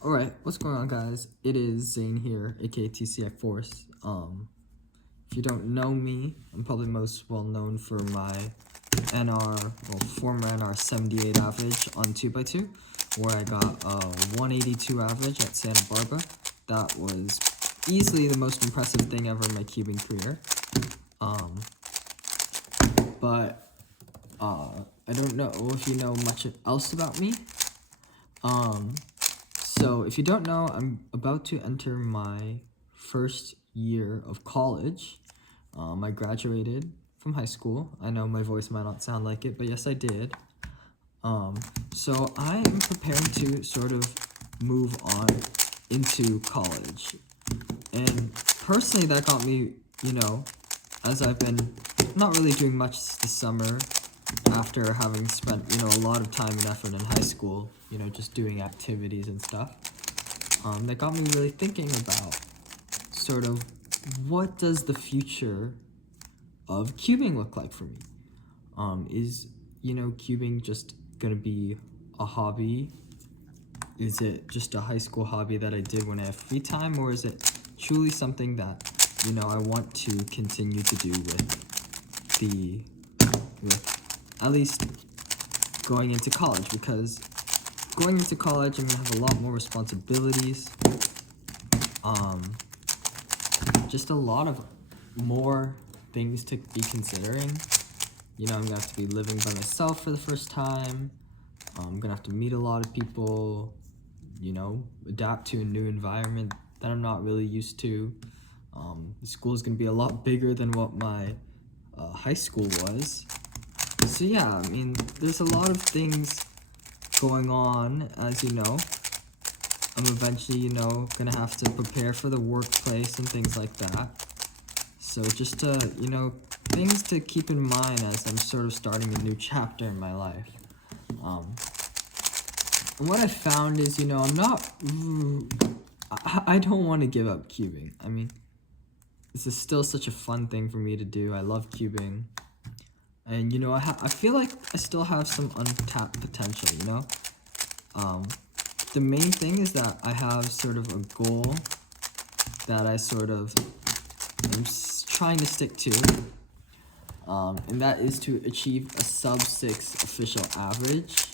Alright, what's going on, guys? It is Zane here, aka TCI Force. If you don't know me, I'm probably most well known for my former NR 78 average on 2x2, where I got a 182 average at Santa Barbara. That was easily the most impressive thing ever in my cubing career. I don't know if you know much else about me. So if you don't know, I'm about to enter my first year of college. I graduated from high school. I know my voice might not sound like it, but yes, I did. So I am preparing to sort of move on into college. And personally, that got me, as I've been not really doing much this summer after having spent, a lot of time and effort in high school, just doing activities and stuff. That got me really thinking about sort of what does the future of cubing look like for me? Is, cubing just gonna be a hobby? Is it just a high school hobby that I did when I have free time, or is it truly something that, I want to continue to do with at least going into college? Because going into college, I'm gonna have a lot more responsibilities, just a lot of more things to be considering. I'm gonna have to be living by myself for the first time. I'm gonna have to meet a lot of people, adapt to a new environment that I'm not really used to. The school is gonna be a lot bigger than what my high school was. So yeah, I mean, there's a lot of things going on, as you know. I'm eventually, gonna have to prepare for the workplace and things like that. So just, things to keep in mind as I'm sort of starting a new chapter in my life. And what I found is, I'm not, I don't want to give up cubing. I mean, this is still such a fun thing for me to do. I love cubing. And, I feel like I still have some untapped potential, The main thing is that I have sort of a goal that I sort of am trying to stick to. And that is to achieve a sub-6 official average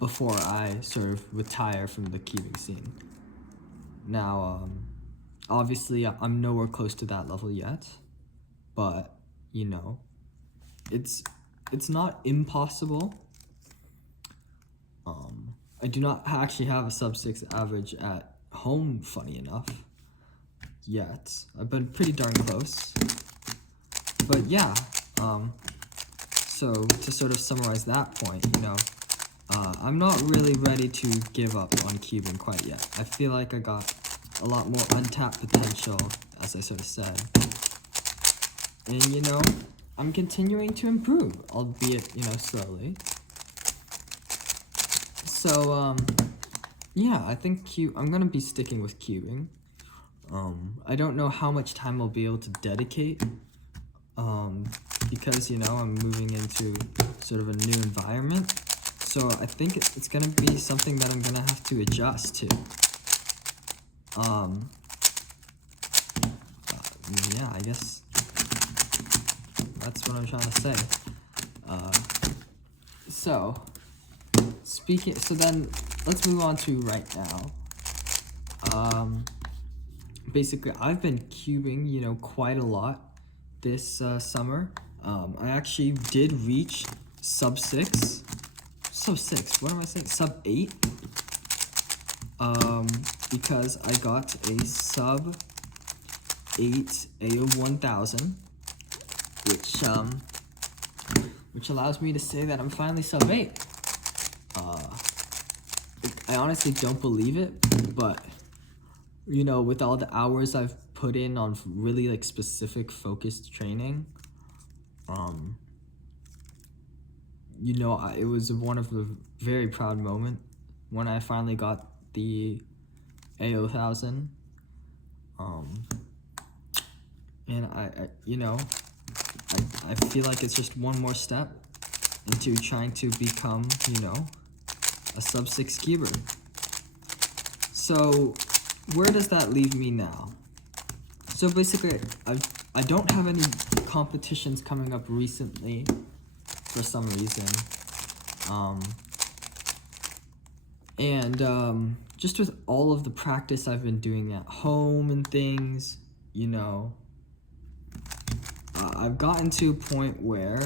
before I sort of retire from the cubing scene. Now, obviously, I'm nowhere close to that level yet, but, it's not impossible. I do not actually have a sub-6 average at home, funny enough, yet. I've been pretty darn close. But yeah, so to sort of summarize that point, I'm not really ready to give up on cubing quite yet. I feel like I got a lot more untapped potential, as I sort of said. And, I'm continuing to improve, albeit, slowly. So, yeah, I think I'm gonna be sticking with cubing. I don't know how much time I'll be able to dedicate, because, I'm moving into sort of a new environment. So I think it's gonna be something that I'm gonna have to adjust to. Yeah, I guess that's what I'm trying to say. So then let's move on to right now. Basically, I've been cubing, quite a lot this summer. I actually did reach sub-6. Sub-6, what am I saying? Sub-8. Because I got a sub-8 AO1000, which allows me to say that I'm finally sub-8. I honestly don't believe it, but, with all the hours I've put in on really, specific focused training, it was one of the very proud moment when I finally got the AO1000. And I feel like it's just one more step into trying to become, a sub-6 cuber. So where does that leave me now? So basically, I don't have any competitions coming up recently for some reason. Just with all of the practice I've been doing at home and things, you know, I've gotten to a point where,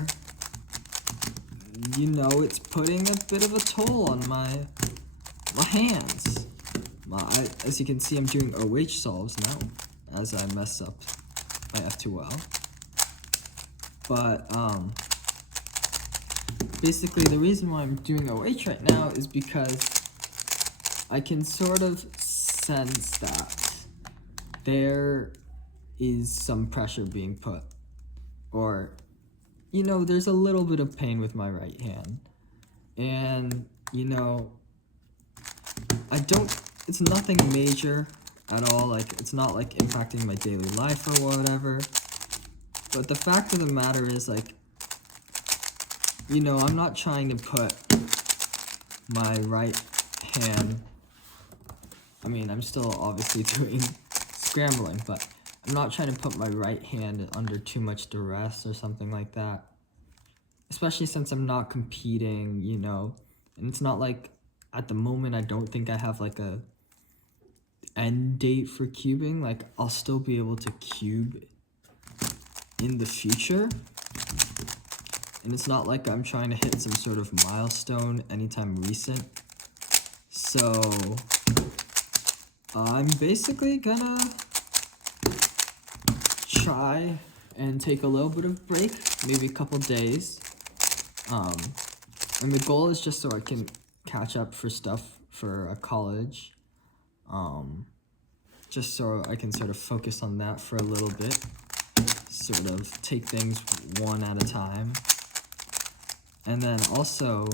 you know, it's putting a bit of a toll on my hands. As you can see, I'm doing OH solves now as I mess up my F2L. But basically the reason why I'm doing OH right now is because I can sort of sense that there is some pressure being put, or, you know, there's a little bit of pain with my right hand. And, you know, it's nothing major at all, like, it's not, like, impacting my daily life or whatever, but the fact of the matter is, like, you know, I'm not trying to put my right hand, I mean, I'm still obviously doing scrambling, but I'm not trying to put my right hand under too much duress or something like that, especially since I'm not competing, you know, and it's not like, at the moment, I don't think I have, like, a end date for cubing. Like, I'll still be able to cube in the future, and it's not like I'm trying to hit some sort of milestone anytime recent. So I'm basically gonna try and take a little bit of break, maybe a couple days, and the goal is just so I can catch up for stuff for college, just so I can sort of focus on that for a little bit, sort of take things one at a time, and then also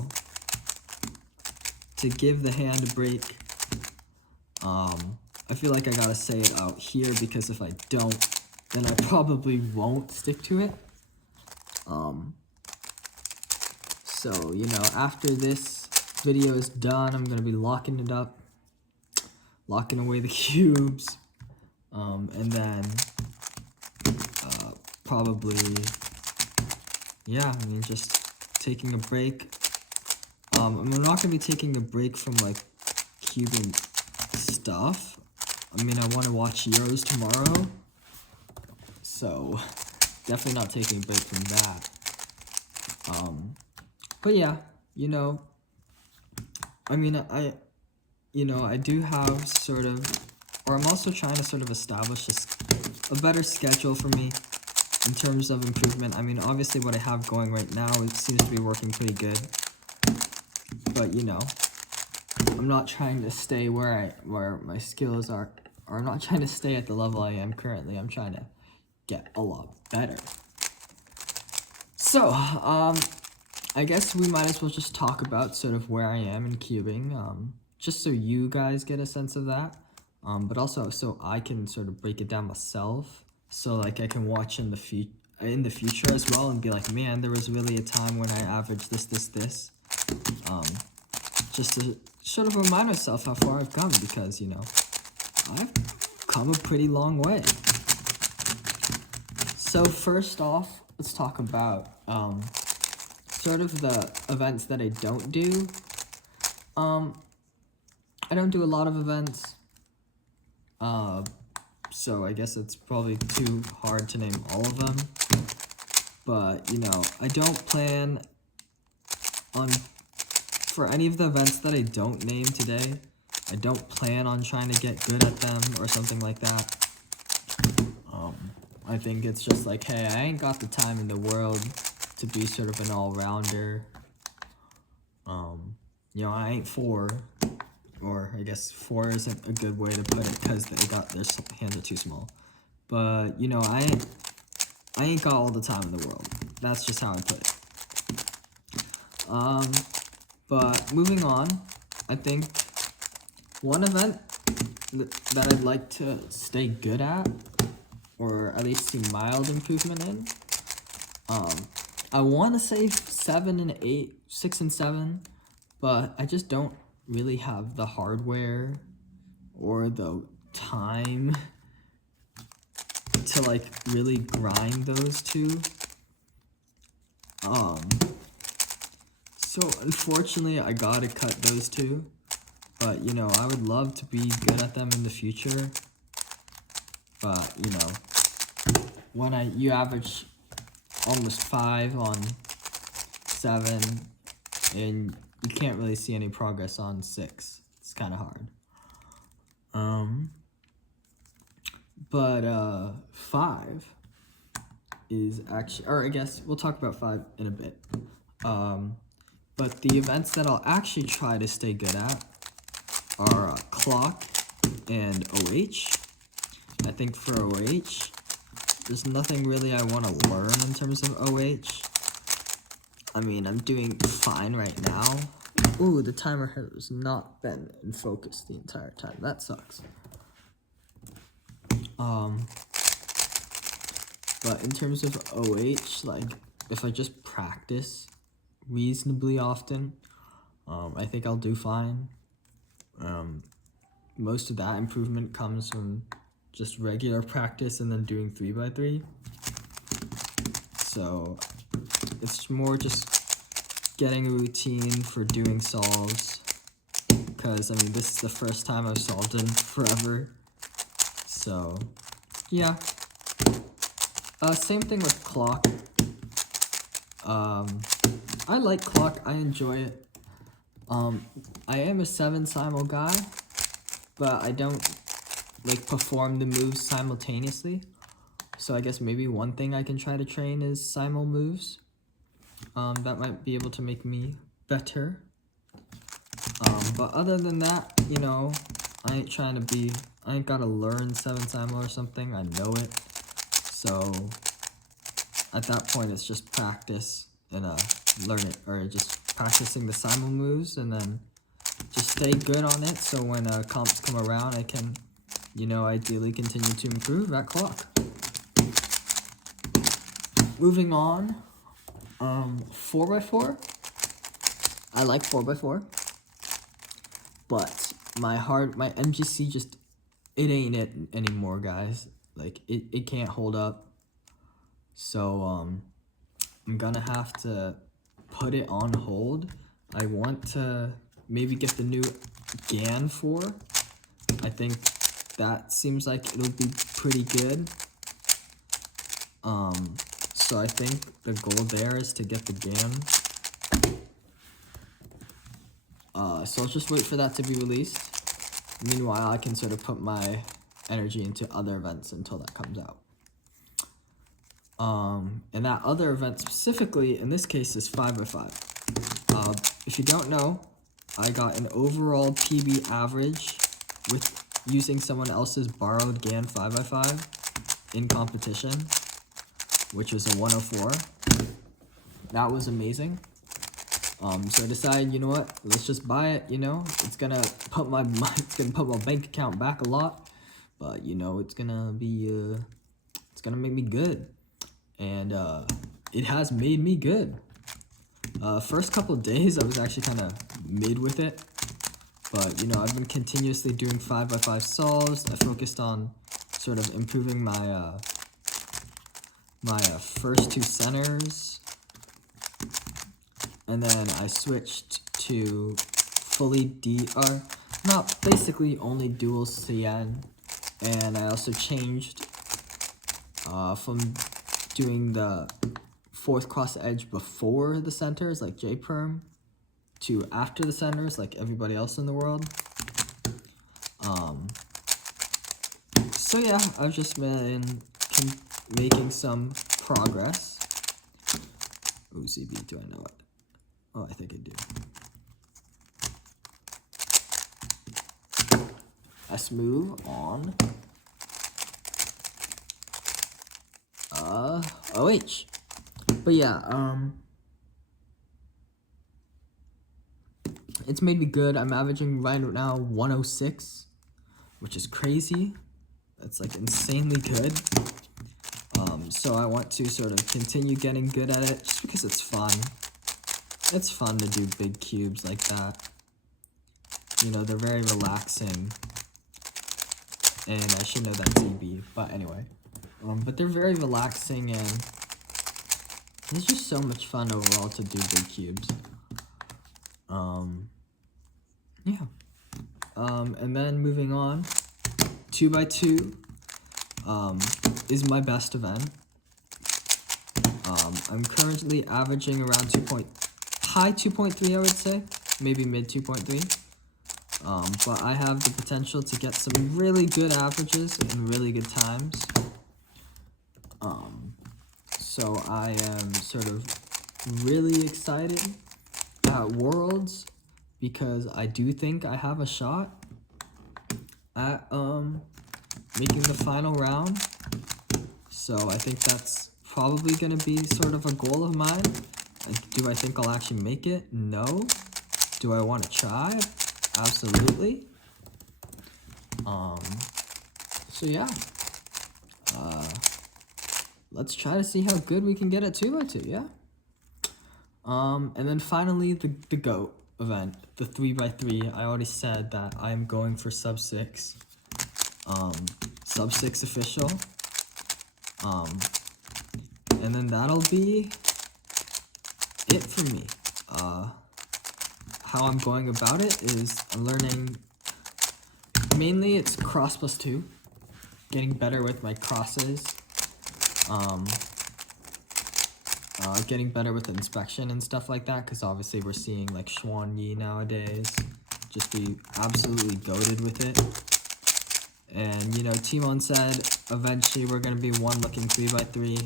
to give the hand a break. I feel like I gotta say it out here, because if I don't, then I probably won't stick to it. So, you know, after this video is done, I'm gonna be locking it up, locking away the cubes, and then probably, yeah, I mean, just taking a break. I'm not gonna be taking a break from, like, cubing stuff. I mean, I want to watch Euros tomorrow, so definitely not taking a break from that. But yeah, you know, I mean, I do have sort of, or I'm also trying to sort of establish a better schedule for me in terms of improvement. I mean, obviously what I have going right now, it seems to be working pretty good, but, you know, I'm not trying to stay where my skills are, or I'm not trying to stay at the level I am currently. I'm trying to get a lot better. So, I guess we might as well just talk about sort of where I am in cubing, just so you guys get a sense of that, but also so I can sort of break it down myself, so, like, I can watch in the future as well and be like, man, there was really a time when I averaged this, just to sort of remind myself how far I've come, because, you know, I've come a pretty long way. So first off, let's talk about sort of the events that I don't do. I don't do a lot of events, so I guess it's probably too hard to name all of them, but, you know, I don't plan on, for any of the events that I don't name today, I don't plan on trying to get good at them or something like that. I think it's just like, hey, I ain't got the time in the world to be sort of an all-rounder. You know, I ain't 4, or I guess 4 isn't a good way to put it, because their hands are too small. But, you know, I ain't got all the time in the world. That's just how I put it. But moving on, I think one event that I'd like to stay good at, or at least see mild improvement in, I want to say 7 and 8, 6 and 7, but I just don't really have the hardware or the time to like really grind those two. So unfortunately I gotta cut those two, but you know, I would love to be good at them in the future. But you know, when you average almost 5 on 7 and you can't really see any progress on 6, it's kind of hard. But 5 is actually, or I guess we'll talk about 5 in a bit. But the events that I'll actually try to stay good at are clock and OH. I think for OH, there's nothing really I want to learn in terms of OH. I mean, I'm doing fine right now. Ooh, the timer has not been in focus the entire time. That sucks. But in terms of OH, like, if I just practice reasonably often, I think I'll do fine. Most of that improvement comes from just regular practice and then doing 3x3. So it's more just getting a routine for doing solves, because I mean, this is the first time I've solved in forever. So yeah. Same thing with clock. I like clock, I enjoy it. I am a 7 simul guy, but I don't like perform the moves simultaneously. So I guess maybe one thing I can try to train is simul moves. That might be able to make me better. But other than that, you know, I ain't gotta learn 7 simul or something, I know it. So at that point, it's just practice and learn it, or just practicing the simul moves and then just stay good on it. So when comps come around, I can, you know, ideally continue to improve at clock. Moving on, 4x4. I like 4x4, but my MGC just, it ain't it anymore, guys. Like, it can't hold up. So, I'm gonna have to put it on hold. I want to maybe get the new GAN 4. I think that seems like it'll be pretty good. So I think the goal there is to get the GAN. So I'll just wait for that to be released. Meanwhile, I can sort of put my energy into other events until that comes out. And that other event specifically, in this case, is 5x5. If you don't know, I got an overall PB average with using someone else's borrowed GAN 5x5 in competition, which was a 104. That was amazing. So I decided, you know what, let's just buy it, you know, it's gonna put my bank account back a lot, but you know, it's gonna make me good. And it has made me good. First couple of days I was actually kind of mid with it, but you know, I've been continuously doing 5x5 solves. I focused on sort of improving my my first 2 centers, and then I switched to fully not basically only dual CN, and I also changed from doing the 4th cross edge before the centers, like J-perm, to after the centers, like everybody else in the world. So yeah, I've just been making some progress. OCB, do I know it? Oh, I think I do. Let's move on. OH. But yeah, it's made me good. I'm averaging right now 106, which is crazy. That's like insanely good. So I want to sort of continue getting good at it just because it's fun. It's fun to do big cubes like that. You know, they're very relaxing. and I should know that's ZB, but anyway. But they're very relaxing, and it's just so much fun overall to do big cubes. Yeah. And then moving on, 2x2 is my best event. I'm currently averaging around high 2.3, I would say, maybe mid 2.3. But I have the potential to get some really good averages and really good times. So I am sort of really excited at Worlds because I do think I have a shot at making the final round. So I think that's probably going to be sort of a goal of mine. Do I think I'll actually make it? No. Do I want to try? Absolutely. So yeah. Let's try to see how good we can get at 2x2, yeah? And then finally the GOAT event, the 3x3. I already said that I'm going for sub 6. Sub 6 official. And then that'll be it for me. How I'm going about it is I'm learning, mainly it's cross plus 2, getting better with my crosses, getting better with inspection and stuff like that, because obviously we're seeing like Xuan Yi nowadays just be absolutely goated with it. And you know, Timon said eventually we're going to be one looking 3x3,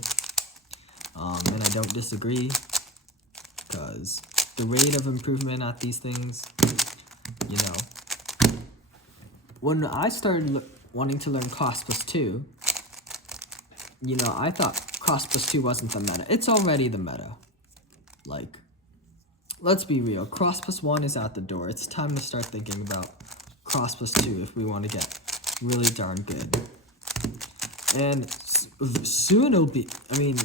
and I don't disagree, because the rate of improvement at these things, you know, when I started wanting to learn cross plus 2, you know, I thought cross plus 2 wasn't the meta. It's already the meta. Like, let's be real. Cross plus 1 is at the door. It's time to start thinking about cross plus 2 if we want to get really darn good. And soon it'll be, I mean,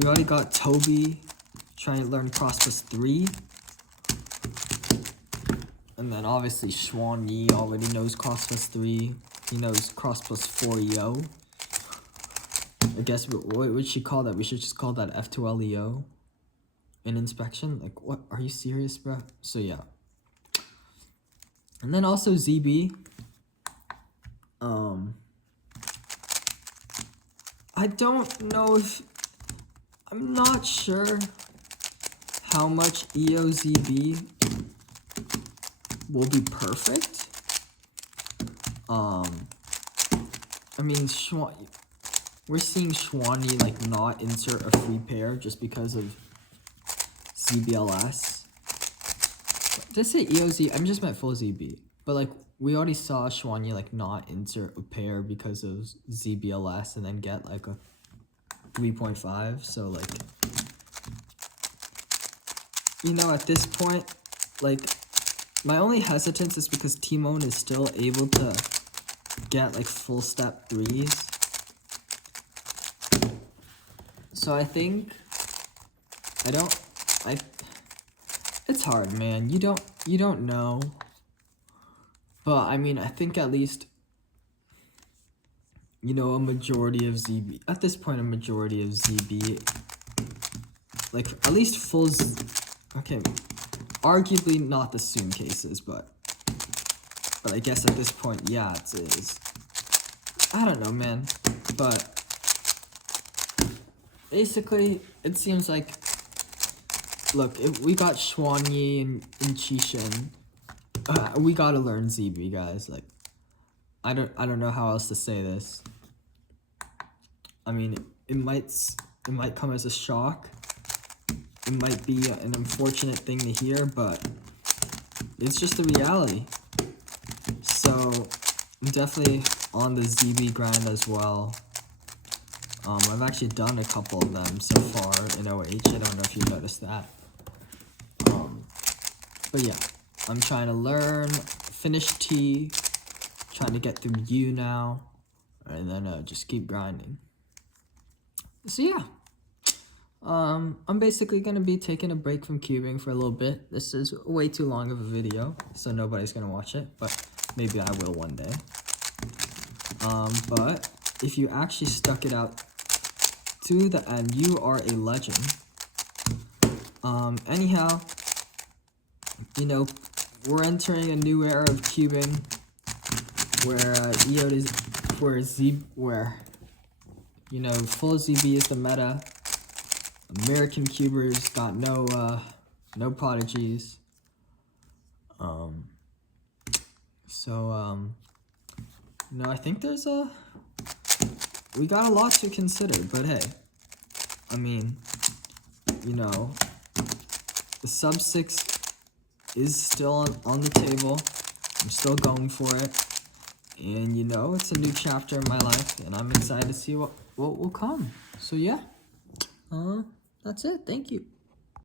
we already got Toby trying to learn cross plus 3. And then obviously Xuan Yi already knows cross plus 3. He knows cross plus 4 EO. I guess, what would she call that? We should just call that F2L EO in inspection. Like, what? Are you serious, bro? So yeah. And then also ZB. I don't know if, I'm not sure how much EO ZB will be perfect. I mean, we're seeing Xuan Yi like not insert a free pair just because of ZBLS. Did I say EOZ? I just meant full ZB. But like, we already saw Xuan Yi like not insert a pair because of ZBLS and then get like a 3.5. So like, you know, at this point, like, my only hesitance is because Timon is still able to get like full step 3s. So I think, it's hard, man. You don't know. But I mean, I think at least, you know, a majority of ZB, at this point, a majority of ZB, like at least full, okay, arguably not the Soon cases, but I guess at this point, yeah, it is. I don't know, man, but basically, it seems like, look, if we got Xuan Yi and Qishan, we gotta learn ZB, guys. Like, I don't know how else to say this. I mean, it might come as a shock. It might be an unfortunate thing to hear, but it's just the reality. So I'm definitely on the ZB grind as well. I've actually done a couple of them so far in OH. I don't know if you noticed that. But yeah, I'm trying to learn, finish T, trying to get through U now, and then just keep grinding. So yeah, I'm basically going to be taking a break from cubing for a little bit. This is way too long of a video, so nobody's going to watch it, but maybe I will one day. But if you actually stuck it out to the end, you are a legend. Anyhow, you know, we're entering a new era of cubing where EOD is where you know, full ZB is the meta. American cubers got no prodigies. You know, I think we got a lot to consider, but hey, I mean, you know, the sub 6 is still on the table. I'm still going for it. And you know, it's a new chapter in my life, and I'm excited to see what will come. So yeah, that's it. Thank you.